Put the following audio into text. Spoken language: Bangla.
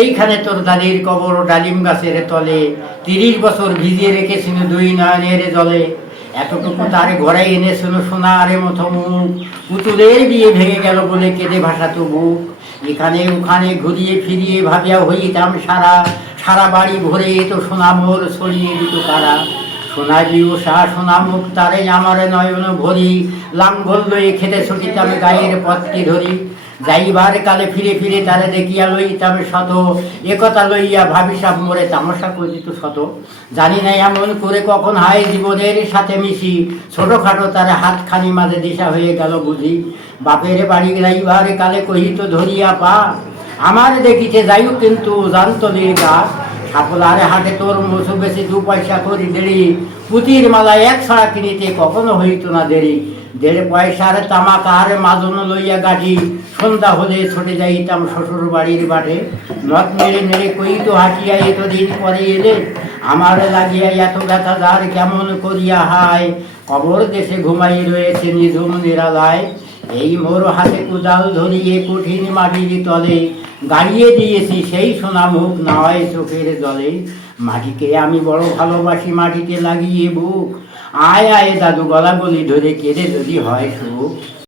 এইখানে তোর দাদির কবর ডালিম গাছের তলে, 30 বছর ভিজিয়ে রেখেছিল দুই নয়নের জলে। এতটুকু তার ঘরে এনেছিল সোনার মতো মুখ, পুতুলের বিয়ে ভেঙে গেল বলে কেঁদে ভাসাতো বুক। এখানে ওখানে ঘুরিয়ে ফিরিয়ে ভাবিয়া হইতাম সারা, সারা বাড়ি ভরে তো সোনা মোর ছড়িয়ে দিত কারা। সোনালি উষা সোনা মুখ তারে আমার নয়ন ভরি, লাঙ্গল লয়ে খেতে ছুটিতাম গায়ের পথটি ধরি। যাইবার কালে ফিরে ফিরে তারে দেখিয়া লইতাম শত, একথা লইয়া ভাবিসাব মোরে তামাশা করিত শত। জানি না এমন করে কখন হায় জীবনের সাথে মিশি, ছোটখাটো তার হাতখানি মাঝে দিশা হয়ে গেল বুঝি। বাপের বাড়ি যাইবার কালে কহিত ধরিয়া পা, আমার দেখিতে যাইও কিন্তু জানত গা। সাপলার হাটে তোর মসু বেশি 2 পয়সা করি দেরি, পুতির মালা 1 ছড়া কিনিতে কখনো হইত না দেরি। 1.5 পয়সার তামাক আর মাজন লইয়া গাঠি, সন্ধ্যা হলে ছুটে যাইতাম শ্বশুর বাড়ির বাটে। নখ নেড়ে নেড়ে কইতো হাসিয়া এতদিন পরে এলে, আমার লাগিয়া এত ব্যথা যার কেমন করিয়া হায়। কবর দেশে ঘুমাই রয়েছে নিঝুম নিরালায়, এই মোর হাতে কুদাল ধরিয়ে কঠিন মাটির তলে, গাড়িয়ে দিয়েছি সেই সোনা মুখ নয় চোখের জলে। মাটিকে আমি বড় ভালোবাসি, মাটিতে লাগিয়ে বুক, আয় আয় দাদু গলা গলি ধরে কেঁদে যদি হয় সুখ।